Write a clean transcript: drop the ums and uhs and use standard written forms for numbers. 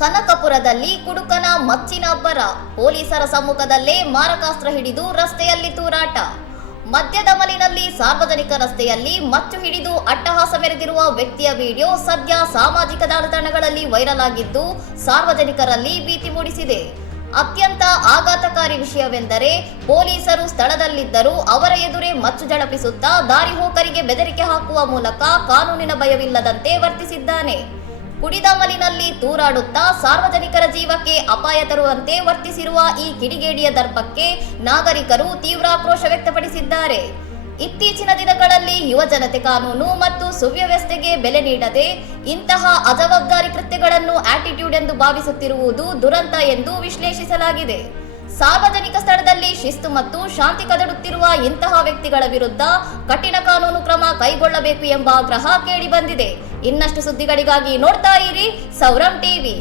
ಕನಕಪುರದಲ್ಲಿ ಕುಡುಕನ ಮಚ್ಚಿನ ಅಬ್ಬರ, ಪೊಲೀಸರ ಸಮ್ಮುಖದಲ್ಲೇ ಮಾರಕಾಸ್ತ್ರ ಹಿಡಿದು ರಸ್ತೆಯಲ್ಲಿ ತೂರಾಟ. ಮದ್ಯದಮಲಿನಲ್ಲಿ ಸಾರ್ವಜನಿಕ ರಸ್ತೆಯಲ್ಲಿ ಮಚ್ಚು ಹಿಡಿದು ಅಟ್ಟಹಾಸ ಮೆರೆದಿರುವ ವ್ಯಕ್ತಿಯ ವಿಡಿಯೋ ಸದ್ಯ ಸಾಮಾಜಿಕ ಜಾಲತಾಣಗಳಲ್ಲಿ ವೈರಲ್ ಆಗಿದ್ದು ಸಾರ್ವಜನಿಕರಲ್ಲಿ ಭೀತಿ ಮೂಡಿಸಿದೆ. ಅತ್ಯಂತ ಆಘಾತಕಾರಿ ವಿಷಯವೆಂದರೆ ಪೊಲೀಸರು ಸ್ಥಳದಲ್ಲಿದ್ದರೂ ಅವರ ಎದುರೇ ಮಚ್ಚು ಜಳಪಿಸುತ್ತಾ ದಾರಿ ಹೋಕರಿಗೆ ಬೆದರಿಕೆ ಹಾಕುವ ಮೂಲಕ ಕಾನೂನಿನ ಭಯವಿಲ್ಲದಂತೆ ವರ್ತಿಸಿದ್ದಾನೆ. ಕುಡಿದ ಮಲಿನಲ್ಲಿ ತೂರಾಡುತ್ತಾ ಸಾರ್ವಜನಿಕರ ಜೀವಕ್ಕೆ ಅಪಾಯ ತರುವಂತೆ ವರ್ತಿಸಿರುವ ಈ ಕಿಡಿಗೇಡಿಯ ದರ್ಪಕ್ಕೆ ನಾಗರಿಕರು ತೀವ್ರ ಆಕ್ರೋಶ ವ್ಯಕ್ತಪಡಿಸಿದ್ದಾರೆ. ಇತ್ತೀಚಿನ ದಿನಗಳಲ್ಲಿ ಯುವ ಜನತೆ ಕಾನೂನು ಮತ್ತು ಸುವ್ಯವಸ್ಥೆಗೆ ಬೆಲೆ ನೀಡದೆ ಇಂತಹ ಅಜವಾಬ್ದಾರಿ ಕೃತ್ಯಗಳನ್ನು ಆಟಿಟ್ಯೂಡ್ ಎಂದು ಭಾವಿಸುತ್ತಿರುವುದು ದುರಂತ ಎಂದು ವಿಶ್ಲೇಷಿಸಲಾಗಿದೆ. ಸಾರ್ವಜನಿಕ ಸ್ಥಳದಲ್ಲಿ ಶಿಸ್ತು ಮತ್ತು ಶಾಂತಿ ಕದಡುತ್ತಿರುವ ಇಂತಹ ವ್ಯಕ್ತಿಗಳ ವಿರುದ್ಧ ಕಠಿಣ ಕಾನೂನು ಕ್ರಮ ಕೈಗೊಳ್ಳಬೇಕು ಎಂಬ ಆಗ್ರಹ ಕೇಳಿಬಂದಿದೆ. ಇನ್ನಷ್ಟು ಸುದ್ದಿಗಳಿಗಾಗಿ ನೋಡ್ತಾ ಇರಿ ಸೌರಂ ಟಿವಿ.